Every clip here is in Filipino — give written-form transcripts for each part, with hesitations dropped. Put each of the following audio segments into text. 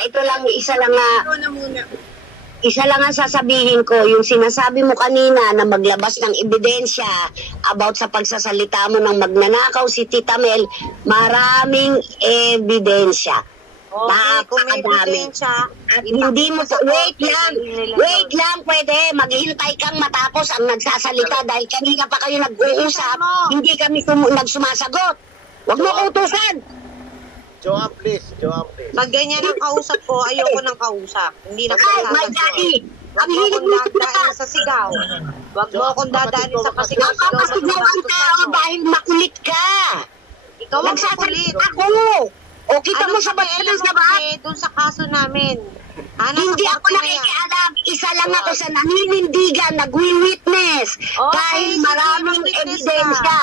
ito lang, isa lang nga. Ikaw na muna. Isa lang ang sasabihin ko, yung sinasabi mo kanina na maglabas ng ebidensya about sa pagsasalita mo ng magnanakaw si Tita Mel, maraming ebidensya. Okay, kung may Napakadami. ebidensya, At hindi mo, wait wait lang, pwede, maghihintay kang matapos ang nagsasalita dahil kanina pa kayo nag-uusap, hindi kami nagsumasagot. Huwag mo utusan. Joanne, please. Joanne, please. Pag ganyan ang kausap ko, ayoko ng kausap. Hindi na Ay, my sasagot. daddy, Huwag ang mo hilig akong mo dadaanin sa sigaw. Huwag mo akong dadaanin sa pasigaw-sigaw. napapasigaw ang tao dahil makulit ka. Ikaw ang Nagsasalita makulit. ako. O kita mo sa batas na ba? Doon sa kaso namin. Hindi ako nakikialam. Isa lang ako sa naninindigan, nagwi-witness. Dahil sige, maraming mag-witness ebidensya.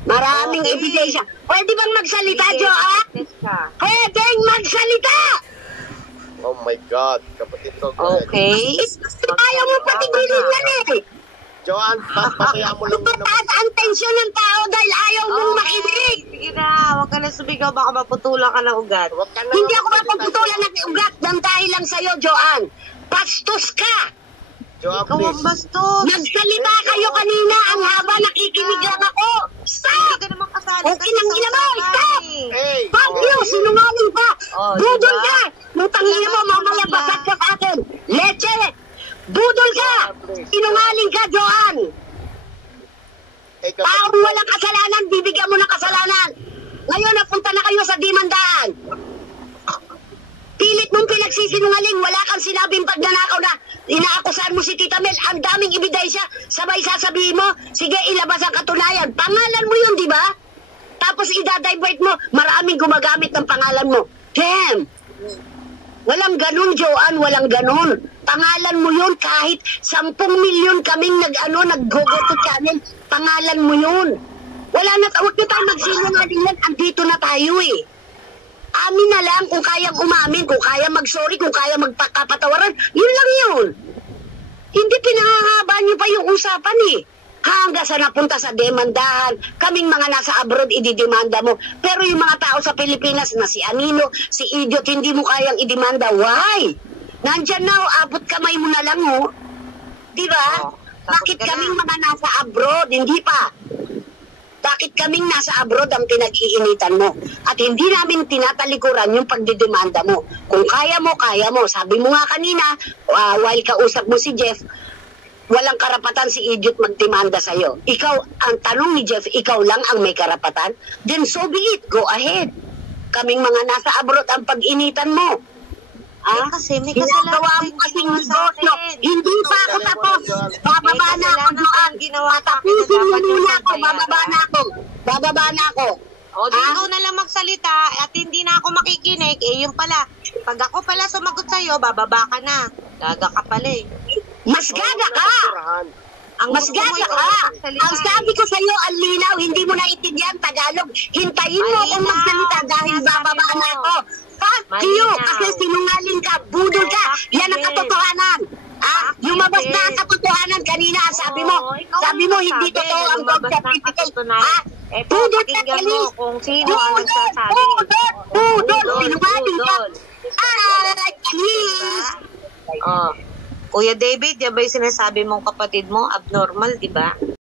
Maraming Okay. ebidensya. Pwede bang magsalita, Joanne? Pwedeng magsalita! Oh my God. Kapatid ko. go ahead. Okay. Ayaw mo patigilin yan eh. Joanne, pasaya mo lang muna. Mataas ang tensyon ng tao dahil ayaw mong makinig. Sige na. Huwag ka na sumigaw. Baka maputulan ka ng ugat. Huwag ka na. Hindi ako mapuputulan ng ugat ng dahil lang sa'yo, Joanne. Bastos ka! Joanne, Ikaw ang please. bastos. Nagsalita kayo kanina, ang haba nakikinig lang ako. Stop! Hindi ka naman kasali. Okay nang ina mo, stop! Hey. Fuck you! Sinungaling ka! Oh, Budol diba? ka! Nutangin mo, mamaya basat ka sa akin! Leche! Budol ka! Sinungaling ka, Joanne! Hey, Taong walang kasalanan, bibigyan mo ng kasalanan! Ngayon, napunta na kayo sa dimandaan! Pilit mong pinagsisinungaling, wala kang sinabing pagnanakaw na inaakusahan mo si Tita Mel, ang daming ebidensya, sabay sasabihin mo, sige ilabas ang katunayan. Pangalan mo yun, di ba? Tapos idadivert mo, maraming gumagamit ng pangalan mo. Damn! Walang ganun, Joanne, walang ganun. Pangalan mo yun, kahit 10 milyon kaming nag-go-to channel, pangalan mo yun. Wala na, huwag na tayo magsinungaling yan, andito na tayo eh. Amin na lang kung kayang umamin, kung kaya mag-sorry, kung kaya magpakapatawaran, yun lang yun. Hindi pinahahaba niyo pa yung usapan eh. Hanggang sa napunta sa demandahan, kaming mga nasa abroad ididemanda mo. Pero yung mga tao sa Pilipinas na si Anino, si Idiot, hindi mo kayang idemanda. Why? Nandyan na, abot kamay mo na lang oh. Diba? Bakit kaming mga nasa abroad? Hindi pa. Bakit kaming nasa abroad ang pinag-iinitan mo? At hindi namin tinatalikuran yung pagdidemanda mo. Kung kaya mo, kaya mo. Sabi mo nga kanina, while kausap mo si Jeff, walang karapatan si Idiot magdemanda sa'yo. Ikaw, ang tanong ni Jeff, ikaw lang ang may karapatan? Then so be it, go ahead. Kaming mga nasa abroad ang pag-initan mo. Kasi may Ginagawa mo kasing negosyo. Hindi pa ako tapos. Bababa na ako doon. Tapusin mo muna ako. Bababa na ako. O, di ikaw na lang magsalita at hindi na ako makikinig. Yun pala. Pag ako pala sumagot sa'yo, bababa ka na. Gaga ka pala eh. Mas gaga ka! Mas gaga ka! Ang sabi ko sa'yo, ang linaw, hindi mo naiintindihan Tagalog. Hintayin mo akong magsalita dahil bababa na ako. Fuck you! Kasi sinungaling ka, budol ka. Yan ang katotohanan. Lumabas na ang katotohanan kanina. Sabi mo hindi totoo ang God certificate. Budol ka, kalis. Kung sino ang nagsasabi. Budol! Sinungaling ka. Kalis! Kuya David, yan ba yung sinasabi mong kapatid mo? Abnormal, di ba?